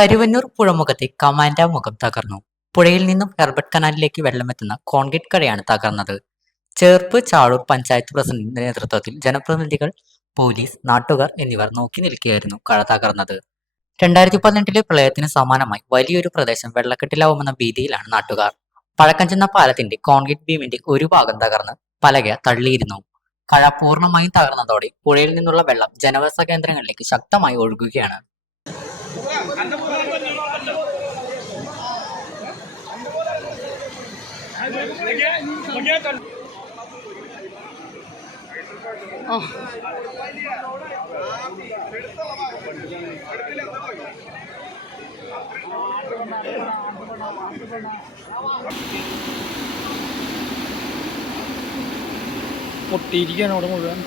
കരുവന്നൂർ പുഴമുഖത്തെ കമാൻഡ മുഖം തകർന്നു. പുഴയിൽ നിന്നും ഹെർബർട്ട് കനാലിലേക്ക് വെള്ളമെത്തുന്ന കോൺക്രീറ്റ് കടയാണ് തകർന്നത്. ചേർപ്പ് ചാഴൂർ പഞ്ചായത്ത് പ്രസിഡന്റിന്റെ നേതൃത്വത്തിൽ ജനപ്രതിനിധികൾ, പോലീസ്, നാട്ടുകാർ എന്നിവർ നോക്കി നിൽക്കുകയായിരുന്നു കട തകർന്നത്. 2018 പ്രളയത്തിന് സമാനമായി വലിയൊരു പ്രദേശം വെള്ളക്കെട്ടിലാവുമെന്ന ഭീതിയിലാണ് നാട്ടുകാർ. പഴക്കം ചെന്ന പാലത്തിന്റെ കോൺക്രീറ്റ് ബീമിന്റെ ഒരു ഭാഗം തകർന്ന് പലക തള്ളിയിരുന്നു. കഴ പൂർണ്ണമായും തകർന്നതോടെ പുഴയിൽ നിന്നുള്ള വെള്ളം ജനവാസ കേന്ദ്രങ്ങളിലേക്ക് ശക്തമായി ഒഴുകുകയാണ്. പൊട്ടിയിരിക്കുകയാണ് അവിടെ മുഴുവൻ.